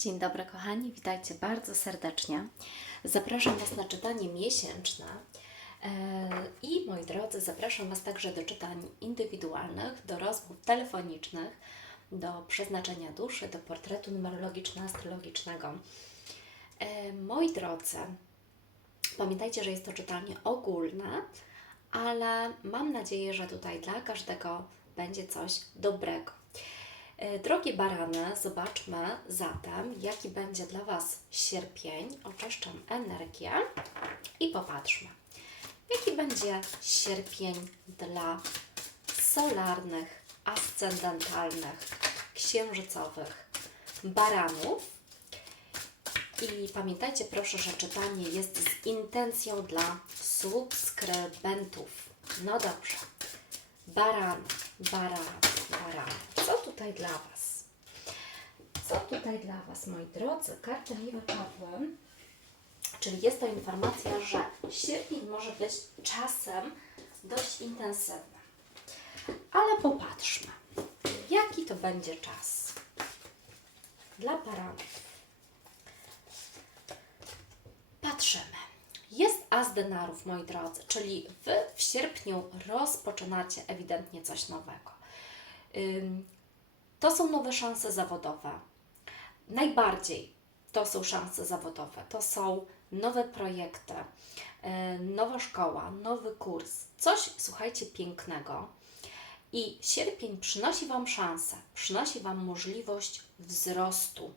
Dzień dobry kochani, witajcie bardzo serdecznie. Zapraszam Was na czytanie miesięczne e, i moi drodzy, zapraszam Was także do czytań indywidualnych, do rozmów telefonicznych, do przeznaczenia duszy, do portretu numerologiczno-astrologicznego. E, Moi drodzy, pamiętajcie, że jest to czytanie ogólne, ale mam nadzieję, że tutaj dla każdego będzie coś dobrego. E, Drogie barany, zobaczmy zatem, jaki będzie dla Was sierpień. Oczyszczam energię i popatrzmy, jaki będzie sierpień dla solarnych, ascendentalnych, księżycowych baranów. I pamiętajcie proszę, że czytanie jest z intencją dla subskrybentów. No dobrze. Baran, baran, baran. Tutaj dla Was? Co tutaj dla Was, moi drodzy? Karty mi wypadły. Czyli jest to informacja, że sierpień może być czasem dość intensywnym. Ale popatrzmy, jaki to będzie czas dla baranów. Patrzymy. Jest as denarów, moi drodzy, czyli Wy w sierpniu rozpoczynacie ewidentnie coś nowego. To są nowe szanse zawodowe. Najbardziej to są szanse zawodowe, to są nowe projekty, yy, nowa szkoła, nowy kurs. Coś, słuchajcie, pięknego. I sierpień przynosi Wam szansę, przynosi Wam możliwość wzrostu.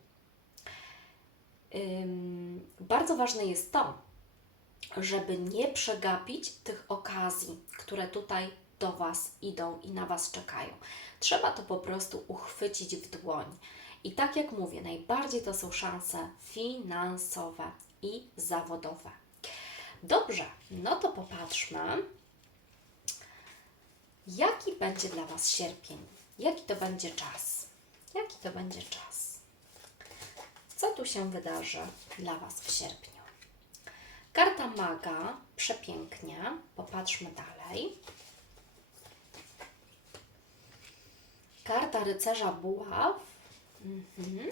Ym, Bardzo ważne jest to, żeby nie przegapić tych okazji, które tutaj do Was idą i na Was czekają. Trzeba to po prostu uchwycić w dłoń. I tak jak mówię, najbardziej to są szanse finansowe i zawodowe. Dobrze, no to popatrzmy, jaki będzie dla Was sierpień, jaki to będzie czas, jaki to będzie czas. Co tu się wydarzy dla Was w sierpniu? Karta maga, przepięknie. Popatrzmy dalej. Karta rycerza buław mhm.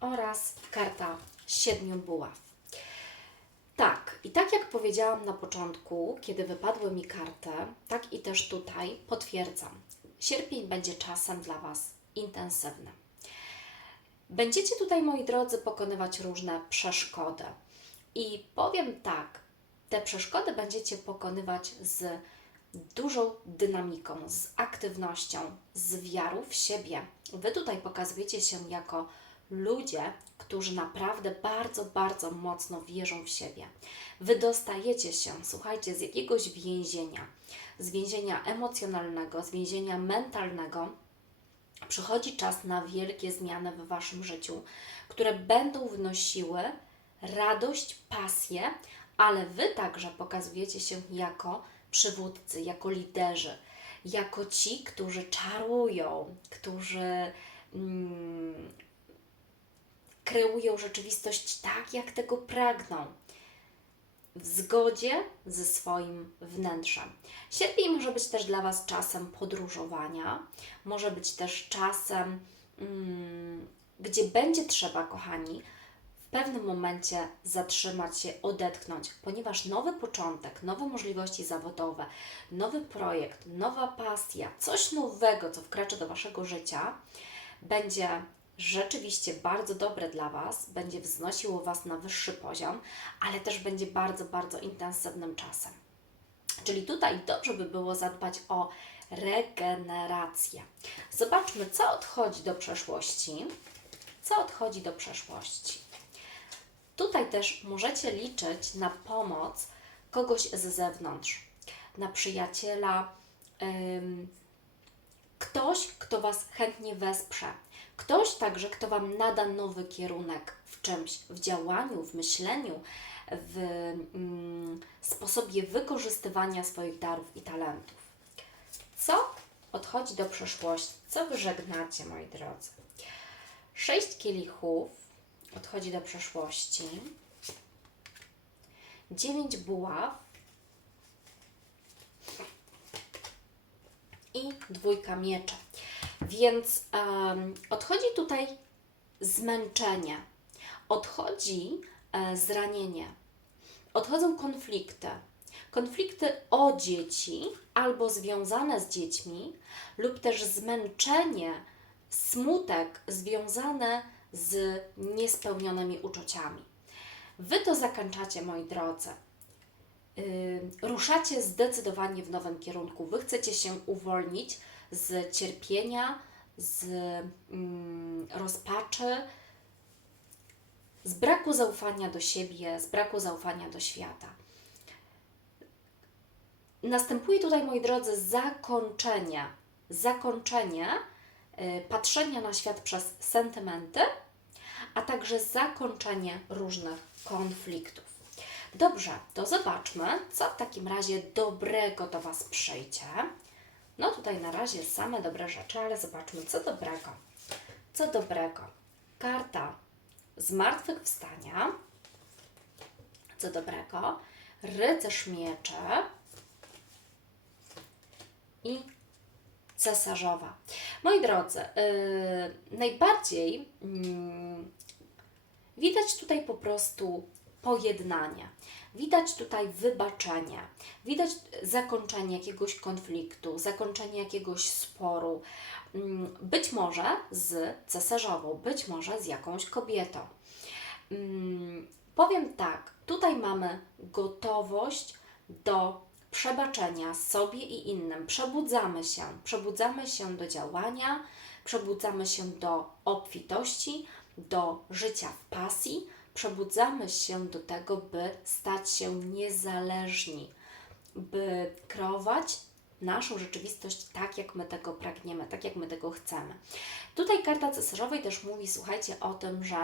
oraz karta siedmiu buław. Tak, i tak jak powiedziałam na początku, kiedy wypadły mi karty, tak i też tutaj potwierdzam. Sierpień będzie czasem dla Was intensywnym. Będziecie tutaj, moi drodzy, pokonywać różne przeszkody. I powiem tak, te przeszkody będziecie pokonywać z dużą dynamiką, z aktywnością, z wiarą w siebie. Wy tutaj pokazujecie się jako ludzie, którzy naprawdę bardzo, bardzo mocno wierzą w siebie. Wydostajecie się, słuchajcie, z jakiegoś więzienia, z więzienia emocjonalnego, z więzienia mentalnego. Przychodzi czas na wielkie zmiany w Waszym życiu, które będą wnosiły radość, pasję, ale Wy także pokazujecie się jako przywódcy, jako liderzy, jako ci, którzy czarują, którzy mm, kreują rzeczywistość tak, jak tego pragną, w zgodzie ze swoim wnętrzem. Sierpień może być też dla Was czasem podróżowania, może być też czasem, mm, gdzie będzie trzeba, kochani, pewnym momencie zatrzymać się, odetchnąć, ponieważ nowy początek, nowe możliwości zawodowe, nowy projekt, nowa pasja, coś nowego, co wkracza do Waszego życia, będzie rzeczywiście bardzo dobre dla Was, będzie wznosiło Was na wyższy poziom, ale też będzie bardzo, bardzo intensywnym czasem. Czyli tutaj dobrze by było zadbać o regenerację. Zobaczmy, co odchodzi do przeszłości. Co odchodzi do przeszłości? Tutaj też możecie liczyć na pomoc kogoś z zewnątrz, na przyjaciela, ktoś, kto Was chętnie wesprze, ktoś także, kto Wam nada nowy kierunek w czymś, w działaniu, w myśleniu, w sposobie wykorzystywania swoich darów i talentów. Co odchodzi do przeszłości? Co Wy żegnacie, moi drodzy? Sześć kielichów odchodzi do przeszłości. Dziewięć buław i dwójka mieczy. Więc um, odchodzi tutaj zmęczenie, odchodzi e, zranienie, odchodzą konflikty. Konflikty o dzieci albo związane z dziećmi, lub też zmęczenie, smutek związane z niespełnionymi uczuciami. Wy to zakończacie, moi drodzy. Yy, ruszacie zdecydowanie w nowym kierunku. Wy chcecie się uwolnić z cierpienia, z mm, rozpaczy, z braku zaufania do siebie, z braku zaufania do świata. Następuje tutaj, moi drodzy, zakończenie, zakończenie patrzenia na świat przez sentymenty, a także zakończenie różnych konfliktów. Dobrze, to zobaczmy, co w takim razie dobrego do Was przyjdzie. No tutaj na razie same dobre rzeczy, ale zobaczmy, co dobrego. Co dobrego. Karta zmartwychwstania. Co dobrego. Rycerz miecze i cesarzowa. Moi drodzy, yy, najbardziej yy, widać tutaj po prostu pojednanie. Widać tutaj wybaczenie, widać zakończenie jakiegoś konfliktu, zakończenie jakiegoś sporu, mm, być może z cesarzową, być może z jakąś kobietą. Mm, Powiem tak, tutaj mamy gotowość do przebaczenia sobie i innym. Przebudzamy się, przebudzamy się do działania, przebudzamy się do obfitości, do życia w pasji, przebudzamy się do tego, by stać się niezależni, by kreować naszą rzeczywistość tak, jak my tego pragniemy, tak, jak my tego chcemy. Tutaj karta cesarzowej też mówi, słuchajcie, o tym, że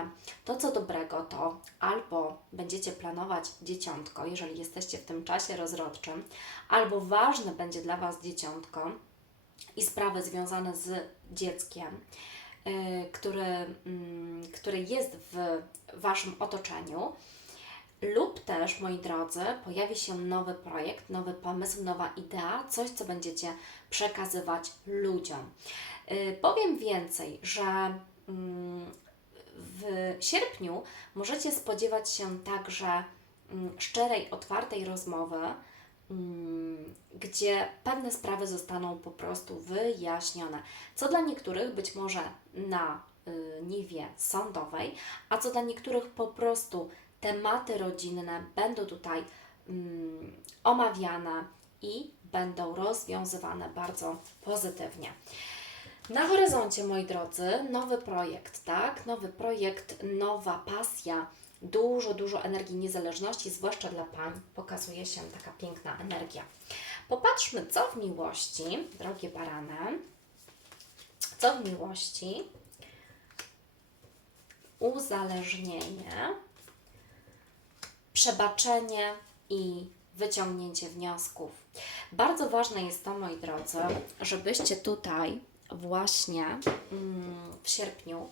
to, co dobrego, to albo będziecie planować dzieciątko, jeżeli jesteście w tym czasie rozrodczym, albo ważne będzie dla Was dzieciątko i sprawy związane z dzieckiem, yy, który, yy, który jest w Waszym otoczeniu. Lub też, moi drodzy, pojawi się nowy projekt, nowy pomysł, nowa idea, coś, co będziecie przekazywać ludziom. Yy, powiem więcej, że yy, w sierpniu możecie spodziewać się także yy, szczerej, otwartej rozmowy, mm, gdzie pewne sprawy zostaną po prostu wyjaśnione. Co dla niektórych być może na y, niwie sądowej, a co dla niektórych po prostu tematy rodzinne będą tutaj mm, omawiane i będą rozwiązywane bardzo pozytywnie. Na horyzoncie, moi drodzy, nowy projekt, tak? Nowy projekt, nowa pasja, dużo, dużo energii niezależności, zwłaszcza dla pań, pokazuje się taka piękna energia. Popatrzmy, co w miłości, drogie barany, co w miłości, uzależnienie, przebaczenie i wyciągnięcie wniosków. Bardzo ważne jest to, moi drodzy, żebyście tutaj właśnie mm, w sierpniu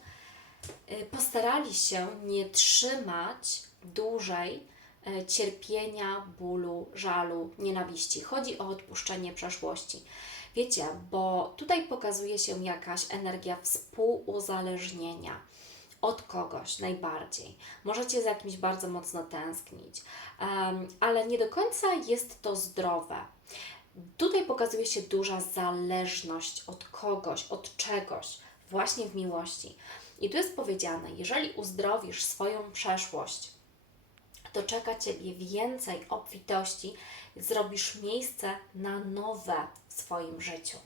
y, postarali się nie trzymać dłużej y, cierpienia, bólu, żalu, nienawiści. Chodzi o odpuszczenie przeszłości. Wiecie, bo tutaj pokazuje się jakaś energia współuzależnienia od kogoś najbardziej. Możecie za kimś bardzo mocno tęsknić, ale nie do końca jest to zdrowe. Tutaj pokazuje się duża zależność od kogoś, od czegoś, właśnie w miłości. I tu jest powiedziane, jeżeli uzdrowisz swoją przeszłość, to czeka Ciebie więcej obfitości, zrobisz miejsce na nowe w swoim życiu.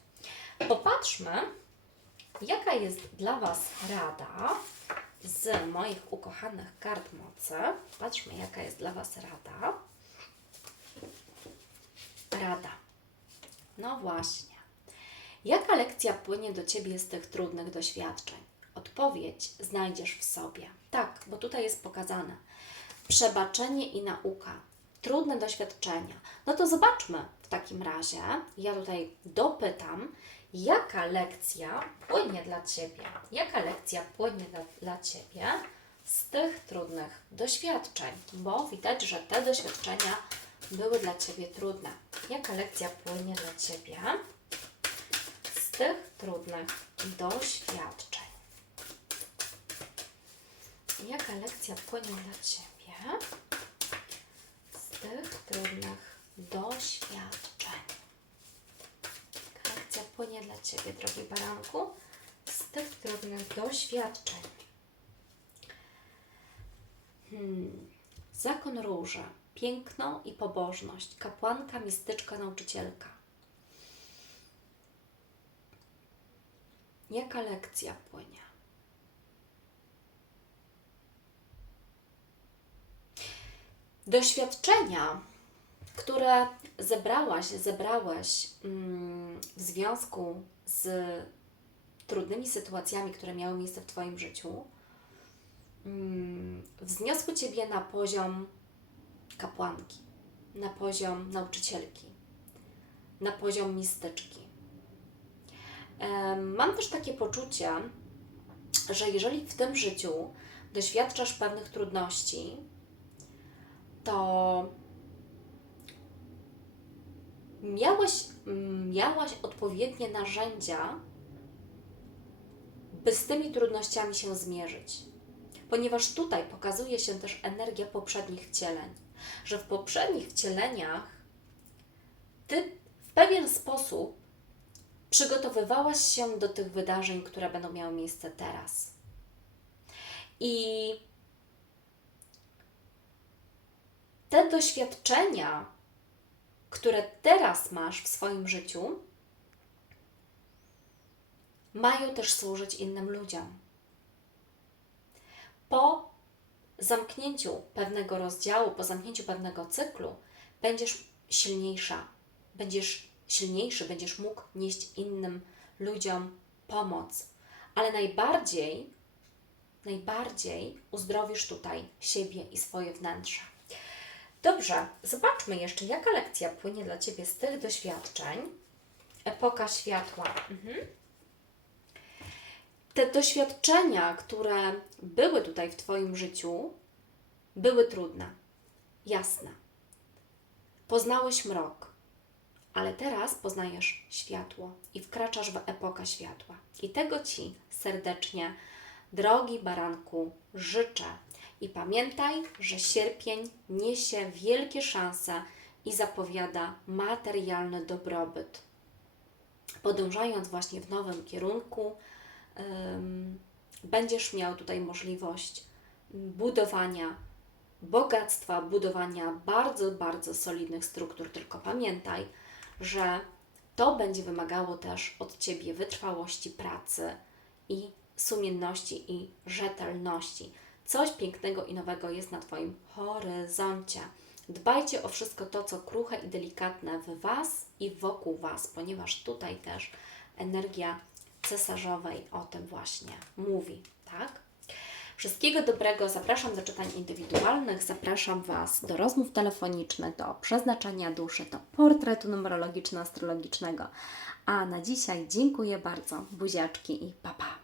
Popatrzmy, jaka jest dla Was rada z moich ukochanych kart mocy. Patrzmy, jaka jest dla Was rada. Rada. No właśnie. Jaka lekcja płynie do Ciebie z tych trudnych doświadczeń? Odpowiedź znajdziesz w sobie. Tak, bo tutaj jest pokazane. Przebaczenie i nauka. Trudne doświadczenia. No to zobaczmy w takim razie. Ja tutaj dopytam, jaka lekcja płynie dla Ciebie? Jaka lekcja płynie dla, dla Ciebie z tych trudnych doświadczeń? Bo widać, że te doświadczenia były dla Ciebie trudne. Jaka lekcja płynie dla Ciebie z tych trudnych doświadczeń? Jaka lekcja płynie dla Ciebie z tych trudnych doświadczeń? Jaka lekcja płynie dla Ciebie, drogi baranku, z tych trudnych doświadczeń? Hmm. Zakon róży, piękno i pobożność, kapłanka, mistyczka, nauczycielka. Jaka lekcja płynie? Doświadczenia, które zebrałaś, zebrałeś mm, w związku z trudnymi sytuacjami, które miały miejsce w Twoim życiu, mm, wzniosły Ciebie na poziom kapłanki, na poziom nauczycielki, na poziom mistyczki. Mam też takie poczucie, że jeżeli w tym życiu doświadczasz pewnych trudności, to miałeś, miałaś odpowiednie narzędzia, by z tymi trudnościami się zmierzyć. Ponieważ tutaj pokazuje się też energia poprzednich wcieleń, że w poprzednich wcieleniach ty w pewien sposób przygotowywałaś się do tych wydarzeń, które będą miały miejsce teraz. I te doświadczenia, które teraz masz w swoim życiu, mają też służyć innym ludziom. Po zamknięciu pewnego rozdziału, po zamknięciu pewnego cyklu, będziesz silniejsza, będziesz silniejszy, będziesz mógł nieść innym ludziom pomoc. Ale najbardziej, najbardziej uzdrowisz tutaj siebie i swoje wnętrze. Dobrze, zobaczmy jeszcze, jaka lekcja płynie dla Ciebie z tych doświadczeń. Epoka światła. Mhm. Te doświadczenia, które były tutaj w Twoim życiu, były trudne, jasne. Poznałeś mrok, ale teraz poznajesz światło i wkraczasz w epokę światła. I tego Ci serdecznie, drogi baranku, życzę. I pamiętaj, że sierpień niesie wielkie szanse i zapowiada materialny dobrobyt. Podążając właśnie w nowym kierunku, będziesz miał tutaj możliwość budowania bogactwa, budowania bardzo, bardzo solidnych struktur. Tylko pamiętaj, że to będzie wymagało też od Ciebie wytrwałości pracy i sumienności i rzetelności. Coś pięknego i nowego jest na Twoim horyzoncie. Dbajcie o wszystko to, co kruche i delikatne w Was i wokół Was, ponieważ tutaj też energia cesarzowej o tym właśnie mówi, tak? Wszystkiego dobrego. Zapraszam do czytań indywidualnych, zapraszam Was do rozmów telefonicznych, do przeznaczenia duszy, do portretu numerologiczno-astrologicznego. A na dzisiaj dziękuję bardzo. Buziaczki i papa. Pa.